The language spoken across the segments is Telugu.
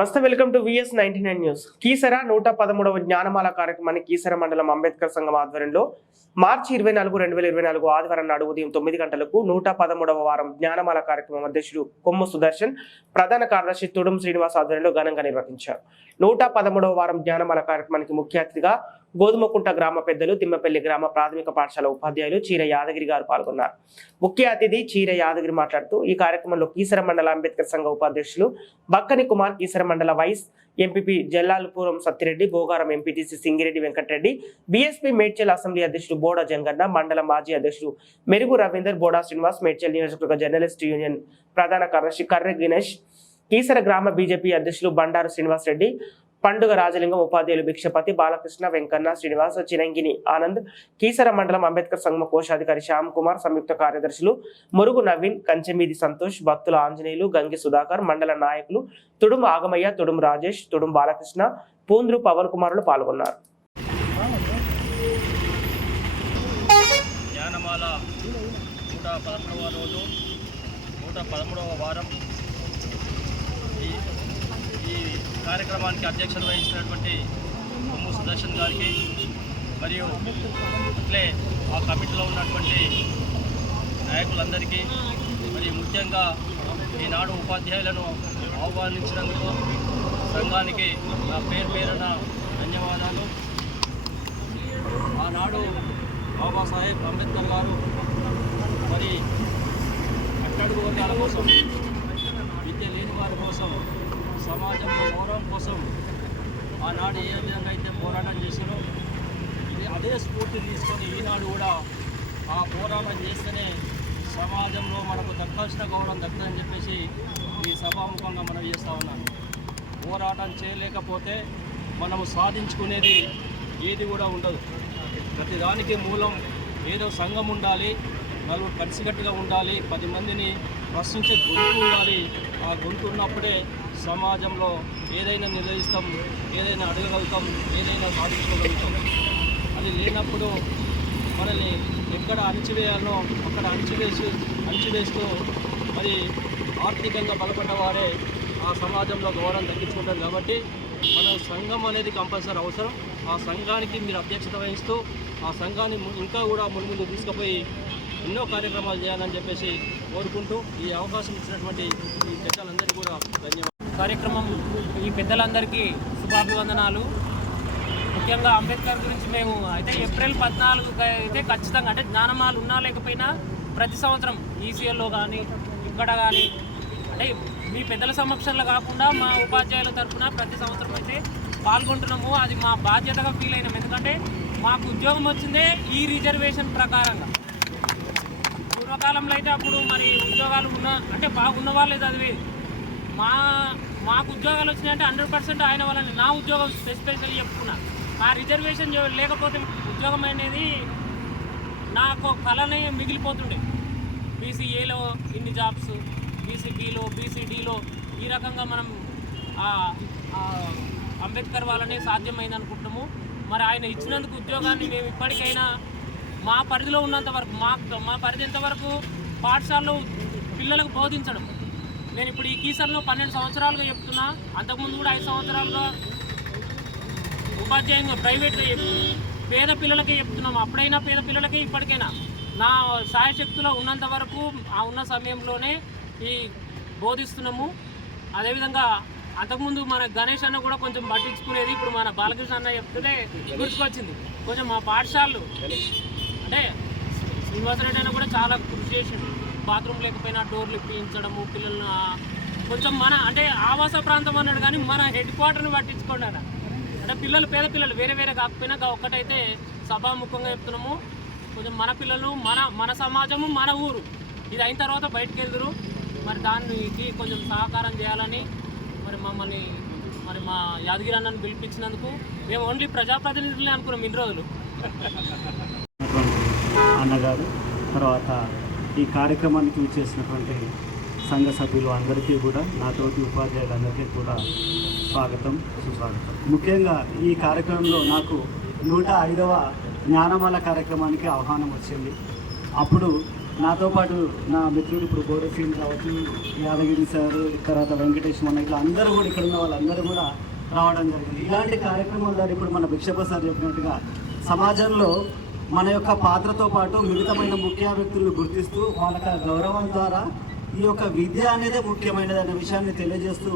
Namaste welcome to VS ninety nine news. Keesara నూట పదమూడవ జ్ఞానమాల కార్యక్రమాన్ని కీసర మండలం అంబేద్కర్ సంఘం ఆధ్వర్యంలో మార్చి ఇరవై నాలుగు రెండు వేల ఇరవై నాలుగు ఆదివారం నాడు ఉదయం తొమ్మిది గంటలకు నూట పదమూడవ వారం జ్ఞానమాల కార్యక్రమం అధ్యక్షుడు కొమ్ము సుదర్శన్ ప్రధాన కార్యదర్శి తుడుం శ్రీనివాస్ ఆధ్వర్యంలో ఘనంగా నిర్వహించారు. నూట పదమూడవ వారం జ్ఞానమాల కార్యక్రమానికి ముఖ్య అతిథిగా గోధుమకుంట గ్రామ పెద్దలు తిమ్మపల్లి గ్రామ ప్రాథమిక పాఠశాల ఉపాధ్యాయులు చీర యాదగిరి గారు పాల్గొన్నారు. ముఖ్య అతిథి చీర యాదగిరి మాట్లాడుతూ ఈ కార్యక్రమంలో కీసర మండల అంబేద్కర్ సంఘ ఉపాధ్యక్షులు బక్కని కుమార్ కీసర మండల vice MPP Jallalapuram Sattireddy Gogaram MPTC Singireddy Venkatareddy BSP Medchal assembly అధ్యక్షుడు బోడా జంగన్న మండల మాజీ అధ్యక్షుడు మెరుగు రవీందర్ బోడా శ్రీనివాస్ మేడ్చల్ నియోజకవర్గ జర్నలిస్ట్ యూనియన్ ప్రధాన కార్యదర్శి కర్రె గణేష్ కీసర గ్రామ బీజేపీ అధ్యక్షులు బండారు శ్రీనివాస్ రెడ్డి పండుగ రాజలింగం ఉపాధ్యాయులు భిక్షపతి బాలకృష్ణ వెంకన్న శ్రీనివాస చిరంగిని ఆనంద్ కీసర మండలం అంబేద్కర్ సంఘం కోశాధికారి శ్యామ్ కుమార్ సంయుక్త కార్యదర్శులు మురుగు నవీన్ కంచెమీది సంతోష్ భక్తుల ఆంజనేయులు గంగి సుధాకర్ మండల నాయకులు తుడుం ఆగమయ్య తుడుం రాజేష్ తుడుం బాలకృష్ణ పూంద్రు పవన్ కుమార్లు పాల్గొన్నారు. జ్ఞానమాల నూట పదమూడవ రోజు నూట పదమూడవ వారం. ఈ ఈ కార్యక్రమానికి అధ్యక్షత వహించినటువంటి కొమ్ము సుదర్శన్ గారికి మరియు అట్లే ఆ కమిటీలో ఉన్నటువంటి నాయకులందరికీ మరియు ముఖ్యంగా ఈనాడు ఉపాధ్యాయులను ఆహ్వానించినందుకు సంఘానికి నా పేరు పేరున ధన్యవాదాలు. ఆనాడు బాబాసాహెబ్ అంబేద్కర్ గారు మరి అట్టడుగు వర్గాల కోసం విద్య లేని వారి కోసం సమాజంలో కోసం ఆనాడు ఏ విధంగా అయితే పోరాటం చేశారో ఇది అదే స్ఫూర్తి తీసుకొని ఈనాడు కూడా ఆ పోరాటం చేస్తేనే సమాజంలో మనకు దక్కాల్సిన గౌరవం దక్కదని చెప్పేసి ఈ సభాముఖంగా మనం చేస్తూ ఉన్నాను పోరాటం చేయలేకపోతే మనము సాధించుకునేది ఏది కూడా ఉండదు. ప్రతిదానికి మూలం ఏదో సంఘం ఉండాలి నలుగురు కలిసికట్టుగా ఉండాలి పది మందిని ప్రశ్నించే గొంతు ఉండాలి. ఆ గొంతు ఉన్నప్పుడే సమాజంలో ఏదైనా నిర్వహిస్తాం ఏదైనా అడగగలుగుతాం ఏదైనా సాధించగలుగుతాం అది లేనప్పుడు మనల్ని ఎక్కడ అణిచివేయాలో అక్కడ అణిచివేసి అణిచివేస్తూ మరి ఆర్థికంగా బలపడ్డ వారే ఆ సమాజంలో గౌరవం తగ్గించుకుంటారు కాబట్టి మన సంఘం అనేది కంపల్సరీ అవసరం. ఆ సంఘానికి మీరు అధ్యక్షత వహిస్తూ ఆ సంఘాన్ని ఇంకా కూడా ముందు తీసుకుపోయి ఎన్నో కార్యక్రమాలు చేయాలని చెప్పేసి కోరుకుంటూ ఈ అవకాశం ఇచ్చినటువంటి ఈ పెద్దలందరికీ కూడా ధన్యవాదాలు. కార్యక్రమం ఈ పెద్దలందరికీ శుభాభివందనాలు. ముఖ్యంగా అంబేద్కర్ గురించి మేము అయితే ఏప్రిల్ పద్నాలుగు అయితే ఖచ్చితంగా అంటే జ్ఞానమాలు ఉన్నా లేకపోయినా ప్రతి సంవత్సరం ఈసీఎల్లో కానీ ఇక్కడ కానీ అంటే మీ పెద్దల సమక్షంలో కాకుండా మా ఉపాధ్యాయుల తరఫున ప్రతి సంవత్సరం అయితే పాల్గొంటున్నాము. అది మా బాధ్యతగా ఫీల్ అయినాం. ఎందుకంటే మాకు ఉద్యోగం వచ్చిందే ఈ రిజర్వేషన్ ప్రకారంగా. పూర్వకాలంలో అయితే అప్పుడు మరి ఉద్యోగాలు ఉన్న అంటే బాగున్న వాళ్ళే చదివేది మా మాకు ఉద్యోగాలు వచ్చినాయంటే హండ్రెడ్ పర్సెంట్ ఆయన వల్లనే నా ఉద్యోగం స్పెసిఫికల్ చెప్పుకున్నా. ఆ రిజర్వేషన్ లేకపోతే ఉద్యోగం అనేది నాకు కళనే మిగిలిపోతుండే. బీసీఏలో ఇన్ని జాబ్స్ బీసీబీలో బీసీడీలో ఈ రకంగా మనం అంబేద్కర్ వాళ్ళనే సాధ్యమైంది అనుకుంటున్నాము. మరి ఆయన ఇచ్చినందుకు ఉద్యోగాన్ని మేము ఇప్పటికైనా మా పరిధిలో ఉన్నంత వరకు మా మా పరిధి ఎంతవరకు పాఠశాలలో పిల్లలకు బోధించడం. నేను ఇప్పుడు ఈ కీసర్లో పన్నెండు సంవత్సరాలుగా చెప్తున్నా. అంతకుముందు కూడా ఐదు సంవత్సరాలుగా ఉపాధ్యాయంగా ప్రైవేట్గా పేద పిల్లలకే చెప్తున్నాము అప్పుడైనా పేద పిల్లలకే ఇప్పటికైనా. నా సాయశక్తిలో ఉన్నంత వరకు ఆ ఉన్న సమయంలోనే ఈ బోధిస్తున్నాము. అదేవిధంగా అంతకుముందు మన గణేష్ అన్న కూడా కొంచెం పట్టించుకునేది. ఇప్పుడు మన బాలకృష్ణ అన్న చెప్తుంటే గుర్తుకొచ్చింది. కొంచెం మా పాఠశాలలు అంటే శ్రీనివాసరెడ్డి అయినా కూడా చాలా కృషి చేసిండు. బాత్రూమ్ లేకపోయినా డోర్లు ఇప్పించడము పిల్లలను కొంచెం మన అంటే ఆవాస ప్రాంతం అన్నాడు కానీ మన హెడ్ క్వార్టర్ని పట్టించుకోండి అన్న. అంటే పిల్లలు పేద పిల్లలు వేరే వేరే కాకపోయినా ఒక్కటైతే సభాముఖంగా చెప్తున్నాము. కొంచెం మన పిల్లలు మన మన సమాజము మన ఊరు. ఇది అయిన తర్వాత బయటకు వెళ్తురు మరి దానికి కొంచెం సహకారం చేయాలని మరి మమ్మల్ని మరి మా యాదగిరి అన్నను పిలిపించినందుకు మేము ఓన్లీ ప్రజాప్రతినిధులే అనుకున్నాం ఇన్ని రోజులు. అన్నగారు తర్వాత ఈ కార్యక్రమానికి విచ్చేసినటువంటి సంఘ సభ్యులు అందరికీ కూడా నాతోటి ఉపాధ్యాయులందరికీ కూడా స్వాగతం సుస్వాగతం. ముఖ్యంగా ఈ కార్యక్రమంలో నాకు నూట ఐదవ జ్ఞానమాల కార్యక్రమానికి ఆహ్వానం వచ్చింది. అప్పుడు నాతో పాటు నా మిత్రుడు ఇప్పుడు బోర్డు కావచ్చు యాదగిరి సార్ తర్వాత వెంకటేష్ మన ఇట్లా అందరూ కూడా ఇక్కడ ఉన్న వాళ్ళందరూ కూడా రావడం జరిగింది. ఇలాంటి కార్యక్రమాల ద్వారా ఇప్పుడు మన భిక్షప సార్ చెప్పినట్టుగా సమాజంలో మన యొక్క పాత్రతో పాటు మిగతమైన ముఖ్య వ్యక్తులను గుర్తిస్తూ వాళ్ళ గౌరవం ద్వారా ఈ యొక్క విద్య అనేదే ముఖ్యమైనది అనే విషయాన్ని తెలియజేస్తూ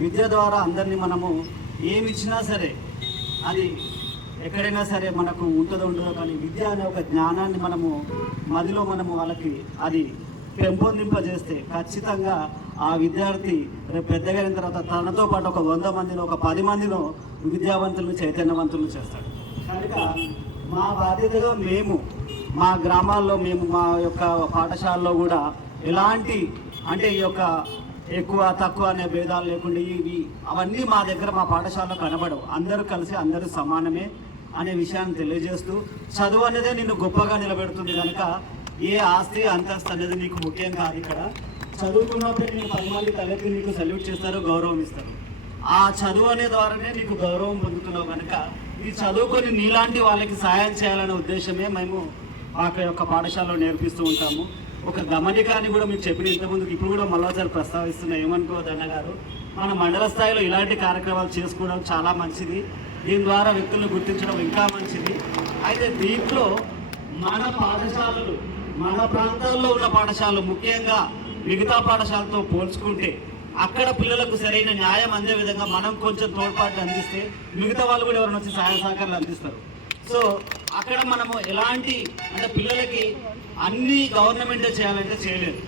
విద్య ద్వారా అందరినీ మనము ఏమి ఇచ్చినా సరే అది ఎక్కడైనా సరే మనకు ఉంటుందో ఉండదో కానీ విద్య అనే ఒక జ్ఞానాన్ని మనము మదిలో మనము వాళ్ళకి అది పెంపొందింపజేస్తే ఖచ్చితంగా ఆ విద్యార్థి రేపు పెద్దగైన తర్వాత తనతో పాటు ఒక వంద మందిలో ఒక పది మందిలో విద్యావంతులను చైతన్యవంతులను చేస్తాడు. కనుక మా బాధ్యతగా మేము మా గ్రామాల్లో మేము మా యొక్క పాఠశాలలో కూడా ఎలాంటి అంటే ఈ యొక్క ఎక్కువ తక్కువ అనే భేదాలు లేకుండా ఇవి అవన్నీ మా దగ్గర మా పాఠశాలలో కనబడవు. అందరూ కలిసి అందరూ సమానమే అనే విషయాన్ని తెలియజేస్తూ చదువు అనేదే నిన్ను గొప్పగా నిలబెడుతుంది కనుక ఏ ఆస్తి అంతస్తు అనేది నీకు ముఖ్యం కాదు ఇక్కడ. చదువుకున్నప్పుడు నేను పది మంది తలెత్తి నీకు సెల్యూట్ చేస్తారు గౌరవం ఇస్తారు. ఆ చదువు అనే ద్వారానే నీకు గౌరవం పొందుతున్నావు కనుక ఈ చదువుకొని నీలాంటి వాళ్ళకి సహాయం చేయాలనే ఉద్దేశమే మేము మా యొక్క పాఠశాలలో నేర్పిస్తూ ఉంటాము. ఒక గమనికాన్ని కూడా మీకు చెప్పిన ఇంతకుముందు ఇప్పుడు కూడా మళ్ళీసారి ప్రస్తావిస్తున్నా ఏమనుకోదన్న గారు మన మండల స్థాయిలో ఇలాంటి కార్యక్రమాలు చేసుకోవడం చాలా మంచిది. దీని ద్వారా వ్యక్తులను గుర్తించడం ఇంకా మంచిది. అయితే దీంట్లో మన పాఠశాలలు మన ప్రాంతాల్లో ఉన్న పాఠశాలలు ముఖ్యంగా మిగతా పాఠశాలతో పోల్చుకుంటే అక్కడ పిల్లలకు సరైన న్యాయం అందే విధంగా మనం కొంచెం తోడ్పాటు అందిస్తే మిగతా వాళ్ళు కూడా ఎవరైనా వచ్చి సహాయ సహకారాలు అందిస్తారు. సో అక్కడ మనము ఎలాంటి అంటే పిల్లలకి అన్ని గవర్నమెంటే చేయాలంటే చేయలేదు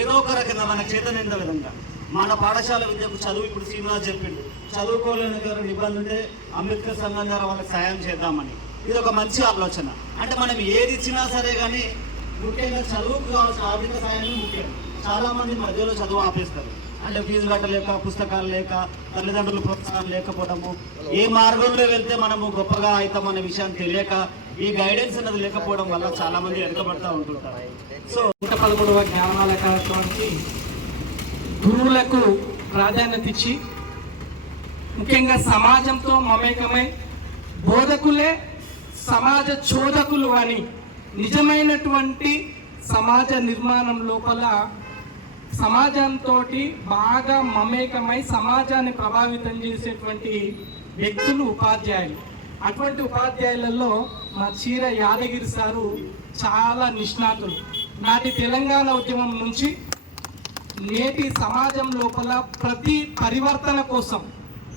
ఏదో ఒక రకంగా మన చేతనింద విధంగా. మన పాఠశాల విద్యకు చదువు ఇప్పుడు శ్రీనివాస్ చెప్పిండు. చదువుకోలేని గారు ఇబ్బంది ఉంటే అంబేద్కర్ సంఘం ద్వారా వాళ్ళకి సాయం చేద్దామని. ఇది ఒక మంచి ఆలోచన. అంటే మనం ఏది ఇచ్చినా సరే కానీ ముఖ్యంగా చదువుకు కావాల్సిన ఆర్థిక సాయాన్ని ముఖ్యం. చాలా మంది మధ్యలో చదువు ఆపేస్తారు. అంటే ఫీజు కట్టలేక పుస్తకాలు లేక తల్లిదండ్రులు ప్రోత్సాహం లేకపోవడము. ఏ మార్గంలో వెళ్తే మనము గొప్పగా అవుతాం అనే విషయాన్ని తెలియక ఈ గైడెన్స్ అనేది లేకపోవడం వల్ల చాలా మంది వెనుకబడతా ఉంటుంటారు. సో నూట పదమూడవ జ్ఞానాల కార్యక్రమానికి గురువులకు ప్రాధాన్యత ఇచ్చి ముఖ్యంగా సమాజంతో మమేకమై బోధకులే సమాజ చోదకులు అని నిజమైనటువంటి సమాజ నిర్మాణం లోపల సమాజంతో బాగా మమేకమై సమాజాన్ని ప్రభావితం చేసేటువంటి వ్యక్తులు ఉపాధ్యాయులు. అటువంటి ఉపాధ్యాయులలో మా చీర యాదగిరి సారు చాలా నిష్ణాతులు. నాటి తెలంగాణ ఉద్యమం నుంచి నేటి సమాజం లోపల ప్రతి పరివర్తన కోసం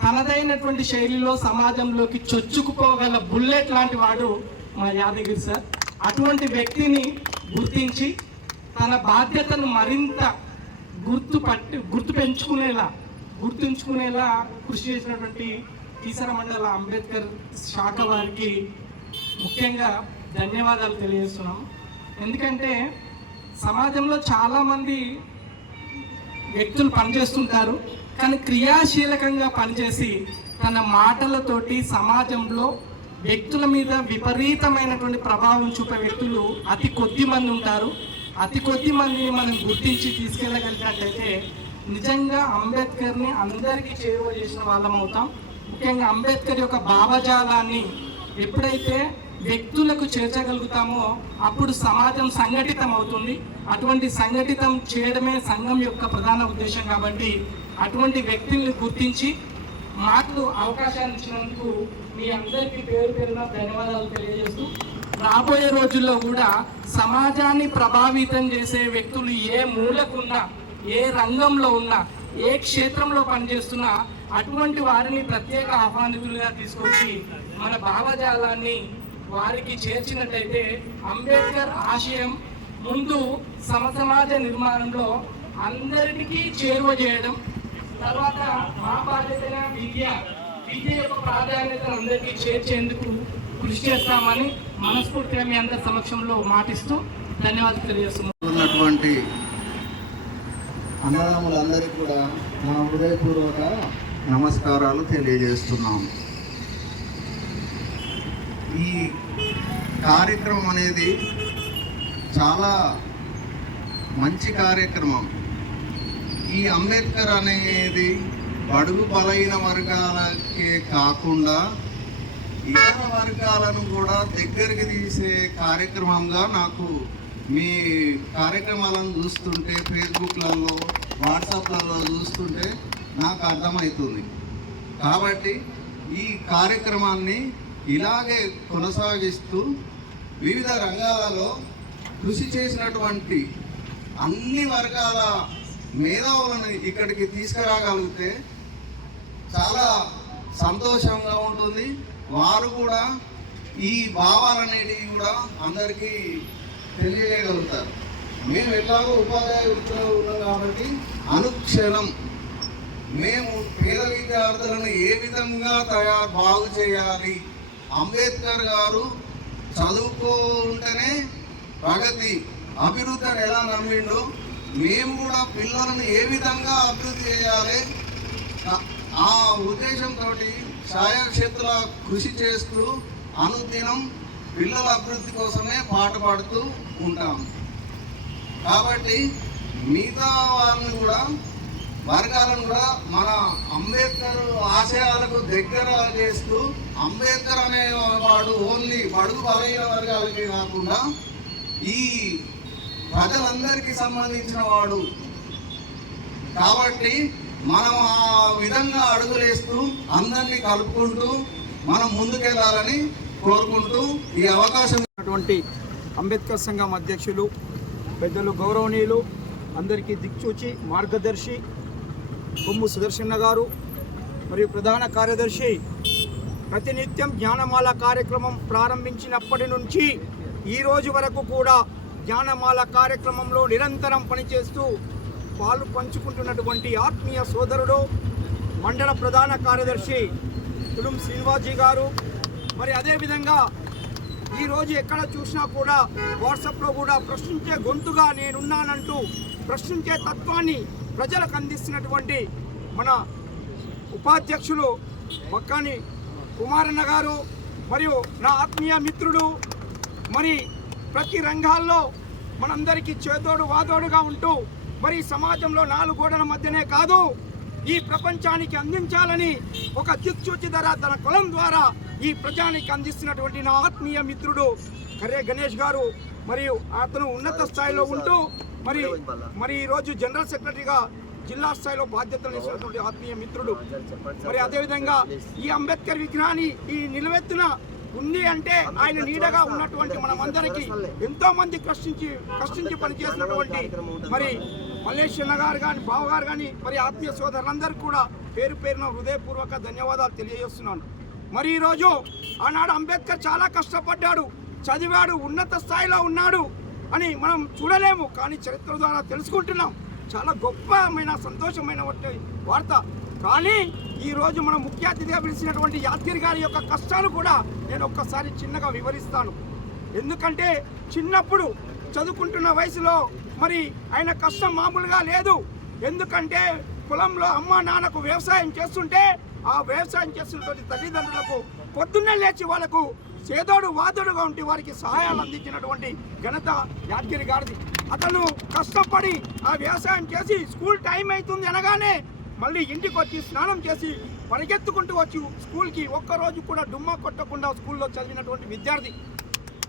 తనదైనటువంటి శైలిలో సమాజంలోకి చొచ్చుకుపోగల బుల్లెట్ లాంటి వాడు మా యాదగిరి సార్. అటువంటి వ్యక్తిని గుర్తించి తన బాధ్యతను మరింత గుర్తు పట్టి గుర్తు పెంచుకునేలా గుర్తుంచుకునేలా కృషి చేసినటువంటి కీసర మండల అంబేద్కర్ శాఖ వారికి ముఖ్యంగా ధన్యవాదాలు తెలియజేస్తున్నాం. ఎందుకంటే సమాజంలో చాలామంది వ్యక్తులు పనిచేస్తుంటారు కానీ క్రియాశీలకంగా పనిచేసి తన మాటలతోటి సమాజంలో వ్యక్తుల మీద విపరీతమైనటువంటి ప్రభావం చూపే వ్యక్తులు అతి కొద్ది మంది ఉంటారు. అతి కొద్ది మందిని మనం గుర్తించి తీసుకెళ్ళగలిగినట్లయితే నిజంగా అంబేద్కర్ని అందరికీ చేరువ చేసిన వాళ్ళం అవుతాం. ముఖ్యంగా అంబేద్కర్ యొక్క భావజాలాన్ని ఎప్పుడైతే వ్యక్తులకు చేర్చగలుగుతామో అప్పుడు సమాజం సంఘటితం అవుతుంది అటువంటి సంఘటితం చేయడమే సంఘం యొక్క ప్రధాన ఉద్దేశం కాబట్టి అటువంటి వ్యక్తుల్ని గుర్తించి మాకు అవకాశాన్ని ఇచ్చినందుకు మీ అందరికీ పేరు పేరున ధన్యవాదాలు తెలియజేస్తూ రాబోయే రోజుల్లో కూడా సమాజాన్ని ప్రభావితం చేసే వ్యక్తులు ఏ మూలకున్నా ఏ రంగంలో ఉన్నా ఏ క్షేత్రంలో పనిచేస్తున్నా అటువంటి వారిని ప్రత్యేక ఆహ్వానితులుగా తీసుకొచ్చి మన భావజాలాన్ని వారికి చేర్చినట్టయితే అంబేద్కర్ ఆశయం ముందు సమసమాజ నిర్మాణంలో అందరికీ చేరువ చేయడం తర్వాత మా బాధ్యతగా విద్య విద్య యొక్క ప్రాధాన్యతను అందరికీ చేర్చేందుకు కృషి చేస్తామని మనస్ఫూర్తిగా మీ అందరి సమక్షంలో మాటిస్తూ ధన్యవాదాలు తెలియజేస్తున్నాను ఉన్నటువంటి అన్నదమ్ములందరికీ కూడా నా హృదయపూర్వక నమస్కారాలు తెలియజేస్తున్నాము ఈ కార్యక్రమం అనేది చాలా మంచి కార్యక్రమం. ఈ అంబేద్కర్ అనేది బడుగు బలైన వర్గాలకే కాకుండా ఇతర వర్గాలను కూడా దగ్గరికి తీసే కార్యక్రమంగా నాకు మీ కార్యక్రమాలను చూస్తుంటే ఫేస్బుక్లలో వాట్సాప్లలో చూస్తుంటే నాకు అర్థమవుతుంది. కాబట్టి ఈ కార్యక్రమాన్ని ఇలాగే కొనసాగిస్తూ వివిధ రంగాలలో కృషి చేసినటువంటి అన్ని వర్గాల మేధావులను ఇక్కడికి తీసుకురాగలిగితే చాలా సంతోషంగా ఉంటుంది. వారు కూడా ఈ భావాలనేటివి కూడా అందరికీ తెలియజేయగలుగుతారు. మేము ఎట్లాగో ఉపాధ్యాయ వృత్తిలో ఉన్నాం కాబట్టి అనుక్షణం మేము పేద విద్యార్థులను ఏ విధంగా తయారు బాగు చేయాలి? అంబేద్కర్ గారు చదువుకుంటేనే ప్రగతి అభివృద్ధి అని ఎలా నమ్మిండో మేము కూడా పిల్లలను ఏ విధంగా అభివృద్ధి చేయాలి? ఆ ఉద్దేశంతో ఛాయాక్షేత్ర కృషి చేస్తూ అనుదినం పిల్లల అభివృద్ధి కోసమే పాట పాడుతూ ఉంటాం. కాబట్టి మిగతా వారిని కూడా వర్గాలను కూడా మన అంబేద్కర్ ఆశయాలకు దగ్గర చేస్తూ అంబేద్కర్ అనేవాడు ఓన్లీ బడుగు బలహీన వర్గాలకి కాకుండా ఈ ప్రజలందరికీ సంబంధించిన వాడు. కాబట్టి మనం ఆ విధంగా అడుగులేస్తూ అందరినీ కలుపుకుంటూ మనం ముందుకెళ్ళాలని కోరుకుంటూ ఈ అవకాశం ఉన్నటువంటి అంబేద్కర్ సంఘం అధ్యక్షులు పెద్దలు గౌరవనీయులు అందరికీ దిక్చూచి మార్గదర్శి కొమ్ము సుదర్శన్న గారు మరియు ప్రధాన కార్యదర్శి ప్రతినిత్యం జ్ఞానమాల కార్యక్రమం ప్రారంభించినప్పటి నుంచి ఈ రోజు వరకు కూడా జ్ఞానమాల కార్యక్రమంలో నిరంతరం పనిచేస్తూ పాలు పంచుకుంటున్నటువంటి ఆత్మీయ సోదరుడు మండల ప్రధాన కార్యదర్శి తులుం శ్రీనివాజీ గారు. మరి అదేవిధంగా ఈరోజు ఎక్కడ చూసినా కూడా వాట్సాప్లో కూడా ప్రశ్నించే గొంతుగా నేనున్నానంటూ ప్రశ్నించే తత్వాన్ని ప్రజలకు అందిస్తున్నటువంటి మన ఉపాధ్యక్షులు మక్కాని కుమారన్న గారు మరియు నా ఆత్మీయ మిత్రుడు. మరి ప్రతి రంగాల్లో మనందరికీ చేదోడు వాదోడుగా ఉంటూ మరి సమాజంలో నాలుగు గోడల మధ్యనే కాదు ఈ ప్రపంచానికి అందించాలని ఒక దిక్సూచి ధర తన కులం ద్వారా ఈ ప్రజానికి అందిస్తున్నటువంటి నా ఆత్మీయ మిత్రుడు కర్రే గణేష్ గారు. మరియు అతను ఉన్నత స్థాయిలో ఉంటూ మరి మరి ఈరోజు జనరల్ సెక్రటరీగా జిల్లా స్థాయిలో బాధ్యతలు ఇచ్చినటువంటి ఆత్మీయ మిత్రుడు. మరి అదేవిధంగా ఈ అంబేద్కర్ విగ్రహాన్ని ఈ నిలవెత్తున ఉంది అంటే ఆయన నీడగా ఉన్నటువంటి మనమందరికీ ఎంతో మంది కష్టించి కష్టించి పనిచేసినటువంటి మరి మల్లేష్ గారు కానీ బావ గారు కానీ మరి ఆత్మీయ సోదరులందరికీ కూడా పేరు పేరున హృదయపూర్వక ధన్యవాదాలు తెలియజేస్తున్నాను. మరి ఈరోజు ఆనాడు అంబేద్కర్ చాలా కష్టపడ్డాడు చదివాడు ఉన్నత స్థాయిలో ఉన్నాడు అని మనం చూడలేము. కానీ చరిత్ర ద్వారా తెలుసుకుంటున్నాం. చాలా గొప్పమైన సంతోషమైన వార్త. కానీ ఈరోజు మనం ముఖ్య అతిథిగా పిలిచినటువంటి యాదగిరి గారి యొక్క కష్టాలు కూడా నేను ఒక్కసారి చిన్నగా వివరిస్తాను. ఎందుకంటే చిన్నప్పుడు చదువుకుంటున్న వయసులో మరి ఆయన కష్టం మామూలుగా లేదు. ఎందుకంటే పొలంలో అమ్మ నాన్నకు వ్యవసాయం చేస్తుంటే ఆ వ్యవసాయం చేస్తున్నటువంటి తల్లిదండ్రులకు పొద్దున్నే లేచి వాళ్ళకు చేదోడు వాదోడుగా ఉండి వారికి సహాయాలు అందించినటువంటి ఘనత యాదగిరి గారిది. అతను కష్టపడి ఆ వ్యవసాయం చేసి స్కూల్ టైం అవుతుంది అనగానే మళ్ళీ ఇంటికి వచ్చి స్నానం చేసి పరిగెత్తుకుంటూ వచ్చి స్కూల్కి ఒక్కరోజు కూడా డుమ్మా కొట్టకుండా స్కూల్లో చదివినటువంటి విద్యార్థి.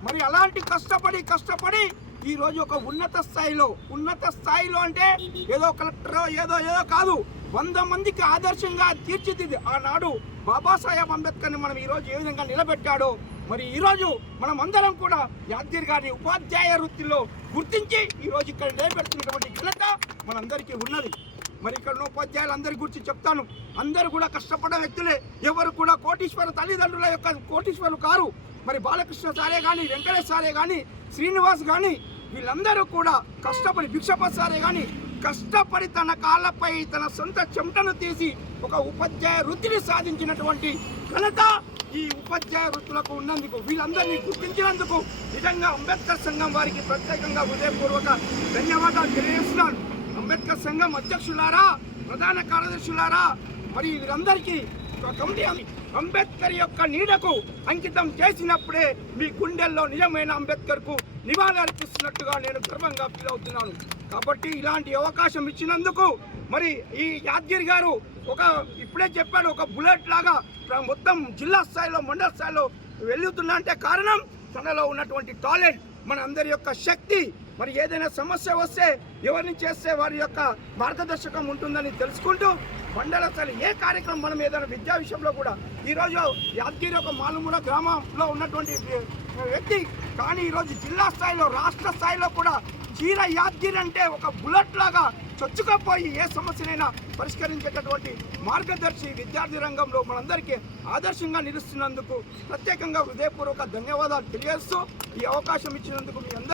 మరి అలాంటి కష్టపడి కష్టపడి ఈరోజు ఒక ఉన్నత స్థాయిలో ఉన్నత స్థాయిలో అంటే ఏదో కలెక్టర్ ఏదో ఏదో కాదు. వంద మందికి ఆదర్శంగా తీర్చిదిద్ది ఆనాడు బాబాసాహెబ్ అంబేద్కర్ని మనం ఈరోజు ఏ విధంగా నిలబెట్టాడో మరి ఈరోజు మనం అందరం కూడా యాదగిరి గారిని ఉపాధ్యాయ వృత్తిలో గుర్తించి ఈరోజు ఇక్కడ నిలబెడుతున్నటువంటి ఘనత మనందరికీ ఉన్నది. మరి ఇక్కడ ఉపాధ్యాయులు ఉపాధ్యాయులందరి గురించి చెప్తాను. అందరూ కూడా కష్టపడ్డ వ్యక్తులే. ఎవరు కూడా కోటీశ్వర తల్లిదండ్రుల యొక్క కోటీశ్వరులు కారు. మరి బాలకృష్ణ సారే కానీ వెంకటేష్ సారే కానీ శ్రీనివాస్ కానీ వీళ్ళందరూ కూడా కష్టపడి భిక్షపసారే కానీ కష్టపడి తన కాళ్ళపై తన సొంత చెమటను తీసి ఒక ఉపాధ్యాయ వృత్తిని సాధించినటువంటి ఘనత ఈ ఉపాధ్యాయ వృత్తులకు ఉన్నందుకు వీళ్ళందరినీ గుర్తించినందుకు నిజంగా అంబేద్కర్ సంఘం వారికి ప్రత్యేకంగా హృదయపూర్వక ధన్యవాదాలు తెలియజేస్తున్నాను. అంబేద్కర్ సంఘం అధ్యక్షులారా ప్రధాన కార్యదర్శులారా మరి వీరందరికీ స్వతంత్రం అంబేద్కర్ యొక్క నీడకు అంకితం చేసినప్పుడే మీ గుండెల్లో నిజమైన అంబేద్కర్కు నివాళి నేను గర్వంగా ఫీల్ అవుతున్నాను. కాబట్టి ఇలాంటి అవకాశం ఇచ్చినందుకు మరి ఈ యాదగిరి గారు ఒక ఇప్పుడే చెప్పాడు ఒక బుల్లెట్ లాగా మొత్తం జిల్లా స్థాయిలో మండల స్థాయిలో వెళ్తున్నా అంటే కారణం తనలో ఉన్నటువంటి టాలెంట్ మన అందరి యొక్క శక్తి మరి ఏదైనా సమస్య వస్తే ఎవరిని చేస్తే వారి యొక్క మార్గదర్శకం ఉంటుందని తెలుసుకుంటూ మండల స్థాయి ఏ కార్యక్రమం మనం ఏదైనా విద్యా విషయంలో కూడా ఈరోజు యాదగిరి ఒక మాలుమూల గ్రామంలో ఉన్నటువంటి వ్యక్తి కానీ ఈరోజు జిల్లా స్థాయిలో రాష్ట్ర స్థాయిలో కూడా చీర యాదగిరి అంటే ఒక బుల్లెట్ లాగా చొచ్చుకపోయి ఏ సమస్యనైనా పరిష్కరించేటటువంటి మార్గదర్శి విద్యార్థి రంగంలో మనందరికీ ఆదర్శంగా నిలుస్తున్నందుకు ప్రత్యేకంగా హృదయపూర్వక ధన్యవాదాలు తెలియజేస్తూ ఈ అవకాశం ఇచ్చినందుకు మీ అందరూ